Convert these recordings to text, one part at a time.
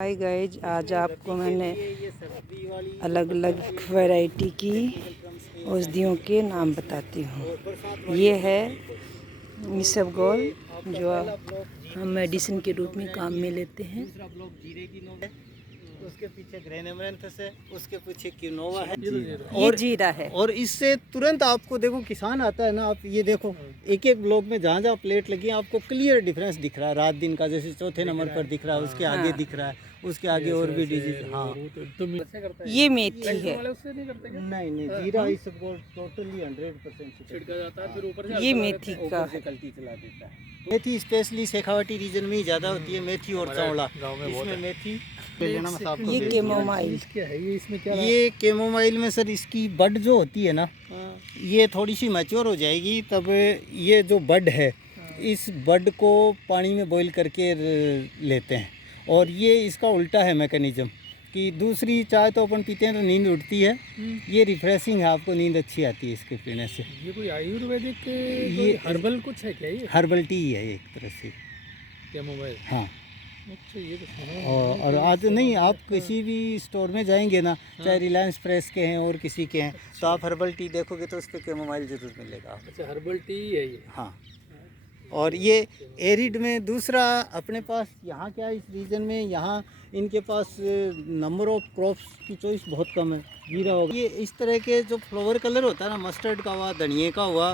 Hi guys, आज आपको मैंने अलग अलग वैरायटी की औषधियों के नाम बताती हूँ। ये है इसबगोल, जो हम मेडिसिन के रूप में काम में लेते हैं। दूसरा ब्लॉक जीरे की नोट है, उसके पीछे ग्रेन एमरैंथस है, उसके पीछे क्विनोवा है ये जीरा है। और इससे तुरंत आपको देखो किसान आता है ना, आप ये देखो एक एक ब्लॉक में जहाँ जहाँ प्लेट लगी है आपको क्लियर डिफरेंस दिख रहा है रात दिन का। जैसे चौथे नंबर पर दिख रहा है, उसके आगे दिख रहा है, उसके आगे और भी डिजीज। हाँ, ये मेथी है। नहीं नहीं, जीरा इसबगोल टोटली 100% छिड़का जाता है, फिर ऊपर ये मेथी का से कल्टी चला देता है। मेथी स्पेशली शेखावटी रीजन में ही ज़्यादा होती है, मेथी और चावला। इसमें मेथी ये कैमोमाइल क्या है, ये इसमें क्या, ये कैमोमाइल में सर इसकी बड जो होती है ना, ये थोड़ी सी मैच्योर हो जाएगी तब ये जो बड है इस बड को पानी में बॉईल करके लेते हैं। और ये इसका उल्टा है मैकेनिज्म कि दूसरी चाय तो अपन पीते हैं तो नींद उठती है, ये रिफ्रेशिंग है, आपको नींद अच्छी आती है इसके पीने से। ये कोई आयुर्वेदिक, ये हर्बल कुछ है क्या? ये हर्बल टी है एक तरह से, कैमोमाइल। हाँ। अच्छा, ये तो सुना और आज नहीं, आप किसी भी स्टोर में जाएंगे ना, चाहे रिलायंस फ्रेश के हैं और किसी के हैं, तो आप हर्बल टी देखोगे तो उस पर कैमोमाइल जरूर मिलेगा आपको। अच्छा, हर्बल टी है ये। हाँ, और ये एरिड में दूसरा अपने पास यहाँ क्या है, इस रीजन में यहाँ इनके पास नंबर ऑफ क्रॉप्स की चॉइस बहुत कम है। जीरा होगा, ये इस तरह के जो फ्लावर कलर होता है ना, मस्टर्ड का हुआ, धनिए का हुआ,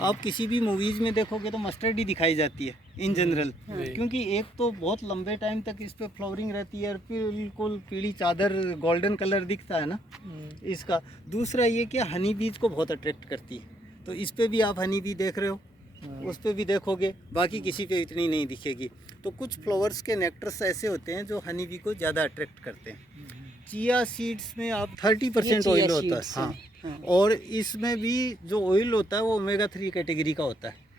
आप किसी भी मूवीज़ में देखोगे तो मस्टर्ड ही दिखाई जाती है इन जनरल, क्योंकि एक तो बहुत लंबे टाइम तक इस पर फ्लावरिंग रहती है और बिल्कुल पीली चादर गोल्डन कलर दिखता है ना इसका। दूसरा ये कि हनी बीज को बहुत अट्रैक्ट करती है, तो इस पर भी आप हनी बी देख रहे हो, उस पर भी देखोगे, बाकी किसी पे इतनी नहीं दिखेगी। तो कुछ फ्लावर्स के नेक्टर्स ऐसे होते हैं जो हनी बी को ज़्यादा अट्रैक्ट करते हैं। चिया सीड्स में आप 30% ऑयल होता है, हाँ, और इसमें भी जो ऑयल होता है वो ओमेगा 3 कैटेगरी का होता है।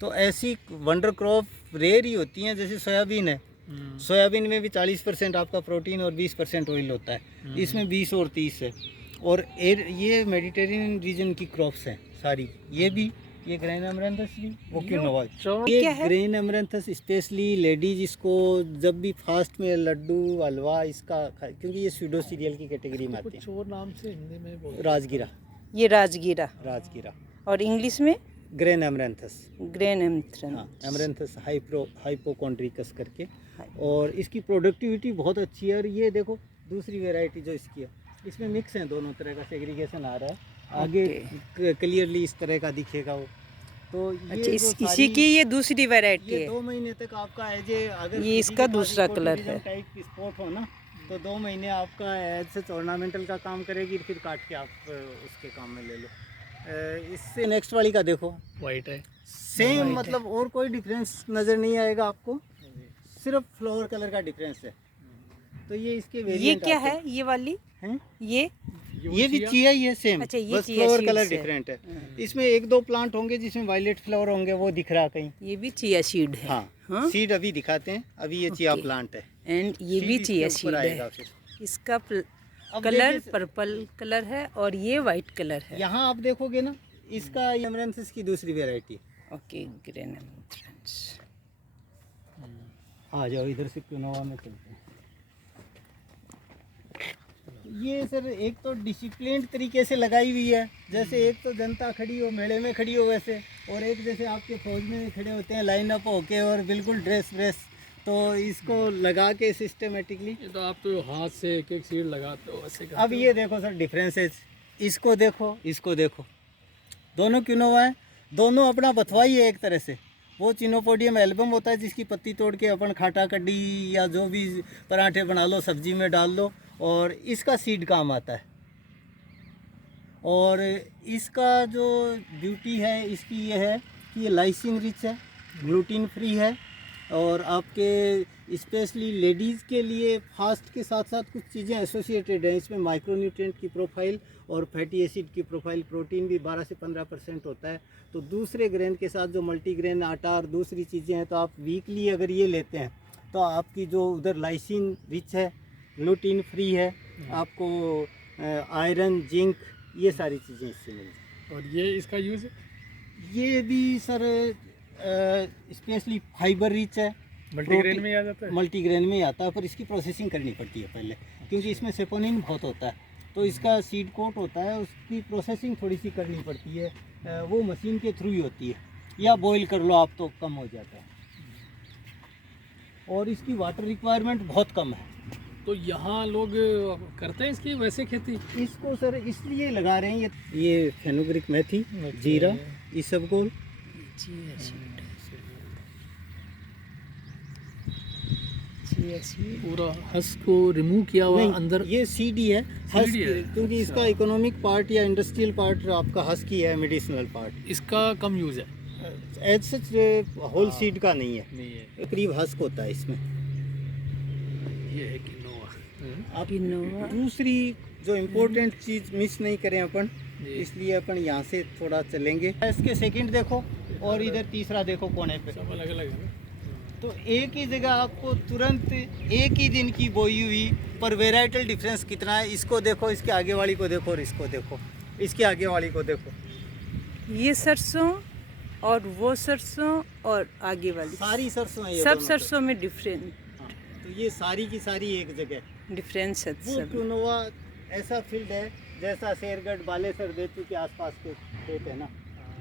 तो ऐसी वंडर क्रॉप रेयर ही होती हैं, जैसे सोयाबीन है, सोयाबीन में भी 40% आपका प्रोटीन और 20% ऑयल होता है, इसमें 20 और 30 है। और ये मेडिटेरेनियन रीजन की क्रॉप्स हैं सारी, ये भी, ये ग्रेन एमरैंथस भी, वो क्विनोवा। ये ग्रेन एमरैंथस स्पेशली लेडीज इसको जब भी फास्ट में लड्डू हलवा इसका क्योंकि ये स्यूडो सीरियल की कैटेगरी में आती है। कुछ और नाम से हिंदी में बोल, राजगीरा। ये राजगीरा। राजगीरा और इंग्लिश में ग्रेन एमरैंथस। ग्रेन एमरैंथस। हाँ, एमरैंथस हाइपोकॉन्ड्रिकस करके। और इसकी प्रोडक्टिविटी बहुत अच्छी है। और ये देखो दूसरी वेराइटी जो इसकी है, इसमें मिक्स है दोनों तरह का, सेग्रीगेशन आ रहा है, आगे क्लियरली इस तरह का दिखेगा वो। तो ये अच्छा, इसी की ये दूसरी वैरायटी है। 2 महीने तक आपका एज ए, अगर ये इसका दूसरा कलर है, टाइप स्पॉट हो ना, तो 2 महीने आपका एज से ऑर्नामेंटल का काम करेगी, फिर काट के आप उसके काम में ले लो। इससे नेक्स्ट वाली का देखो, वाइट है, सेम, मतलब और कोई डिफरेंस नज़र नहीं आएगा आपको, सिर्फ फ्लावर कलर का डिफरेंस है। तो ये इसके वेरिएंट, ये क्या है ये वाली हैं, ये भी चिया ही है सेम। अच्छा, ये बस फ्लावर कलर डिफरेंट है। इसमें 1-2 प्लांट होंगे जिसमें वायलेट फ्लावर होंगे, वो दिख रहा कहीं। ये भी चिया सीड है। हाँ, सीड अभी दिखाते हैं, अभी ये चिया प्लांट है। एंड ये भी चिया सीड है। इसका कलर पर्पल कलर है और ये वाइट कलर है। यहाँ आप देखोगे ना, इसका एमरैंथस की दूसरी वेराइटी। Okay, grain amaranthus. आ जाओ इधर से क्विनोवा में चलते हैं। ये सर एक तो डिसिप्लिन तरीके से लगाई हुई है, जैसे एक तो जनता खड़ी हो, मेले में खड़ी हो वैसे, और एक जैसे आपके फौज में खड़े होते हैं लाइन अप होके और बिल्कुल ड्रेस व्रेस, तो इसको लगा के सिस्टमेटिकली। ये तो आप तो हाथ से एक एक सीड लगाते हो ऐसे। अब ये देखो सर डिफरेंसेस, इसको देखो, इसको देखो, दोनों क्विनोवा है, दोनों अपना बथवाई है एक तरह से। वो चिनोपोडियम एल्बम होता है जिसकी पत्ती तोड़ के अपन खाटा कड्डी या जो भी पराठे बना लो, सब्जी में डाल लो, और इसका सीड काम आता है। और इसका जो ब्यूटी है इसकी ये है कि ये लाइसिन रिच है, ग्लूटीन फ्री है, और आपके स्पेशली लेडीज़ के लिए फास्ट के साथ साथ कुछ चीज़ें एसोसिएटेड हैं। इसमें माइक्रोन्यूट्रिएंट की प्रोफाइल और फैटी एसिड की प्रोफाइल, प्रोटीन भी 12 से 15% होता है। तो दूसरे ग्रेन के साथ जो मल्टीग्रेन आटा और दूसरी चीज़ें हैं, तो आप वीकली अगर ये लेते हैं तो आपकी जो उधर लाइसिन रिच है, ग्लूटीन फ्री है, आपको आयरन, जिंक, ये सारी चीज़ें इससे मिल जाए। और ये इसका यूज़, ये भी सर स्पेशली फाइबर रिच है, मल्टीग्रेन में ही आ जाता है। मल्टीग्रेन में ही आता है, पर इसकी प्रोसेसिंग करनी पड़ती है पहले, क्योंकि इसमें सेपोनिन बहुत होता है, तो इसका सीड कोट होता है, उसकी प्रोसेसिंग थोड़ी सी करनी पड़ती है। वो मशीन के थ्रू ही होती है, या बॉईल कर लो आप तो कम हो जाता है। और इसकी वाटर रिक्वायरमेंट बहुत कम है। तो यहाँ लोग करते हैं इसकी वैसे खेती? इसको सर इसलिए लगा रहे हैं, ये फेनुग्रिक मेथी, जीरा, इसबगोल, पूरा हस्क को रिमूव किया हुआ नहीं, अंदर। ये सीड ही है, हस्क, सीड ही है। क्योंकि अच्छा। इसका इकोनॉमिक पार्ट या इंडस्ट्रियल पार्ट आपका हस्क ही है, मेडिसिनल पार्ट। इसका कम यूज है? एज सच होल सीड का नहीं है, नहीं है। करीब हस्क होता है इसमें। ये है किनोवा। आप किनोवा। दूसरी जो इम्पोर्टेंट चीज़ मिस नहीं करें अपन, जी। इसलिए अपन यहाँ से थोड़ा चलेंगे। इसके सेकंड देखो और इधर तीसरा देखो कोने पे, सब अलग अलग है। तो एक ही जगह आपको तुरंत एक ही दिन की बोई हुई पर वेराइटल डिफरेंस कितना है। इसको देखो, इसके आगे वाली को देखो, और इसको देखो, इसके आगे वाली को देखो। ये सरसों और वो सरसों और आगे वाली सारी सरसों है ये सब दोनों सरसों में डिफरेंट हाँ, तो ये सारी की सारी एक जगह। डिफरेंस है वो सब। क्यूनोवा ऐसा फील्ड है जैसा शेरगढ़, बालेसर, देतू के आसपास के खेत है ना,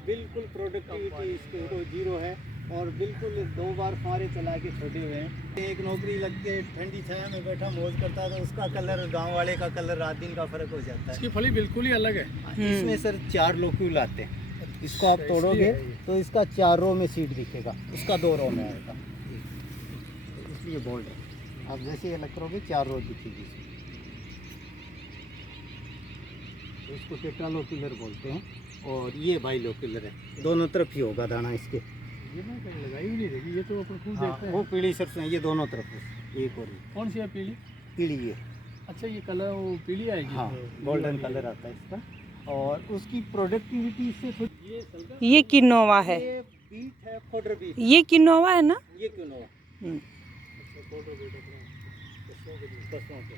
बिल्कुल प्रोडक्टिविटी इसके को जीरो है, और बिल्कुल 2 बार फुहारे चला के छोड़े हुए हैं। एक नौकरी लग के ठंडी छाया में बैठा मौज करता था, उसका कलर गांव वाले का कलर रात दिन का फर्क हो जाता है। इसकी फली बिल्कुल ही अलग है। इसमें सर 4 लोक्यूल आते हैं, इसको आप तोड़ोगे तो इसका 4 रो में सीड दिखेगा, उसका 2 रो में आएगा, इसलिए बोल्ड है। आप जैसे ये अलग करोगे 4 रो दिखेगी, तो इसको टेट्रालोक्यूलर बोलते हैं, और ये बाइलोक्यूलर है, दोनों तरफ ही होगा दाना इसके। ये मैं कहीं लगाई भी नहीं देखी, ये तो अपन खुद हाँ, देखते हैं। वो पीली सरसों है, ये दोनों तरफ है, एक और ये कौन सी है? पीली? पीली ये, अच्छा, ये कलर वो पीली आएगी। हाँ गोल्डन कलर आता है इसका, और उसकी प्रोडक्टिविटी इससे थोड़ी। ये किनोवा है, ये बीट है, फोडर बीट, ये किनोवा है ना। ये क्यों ना हम्म। सरसों के।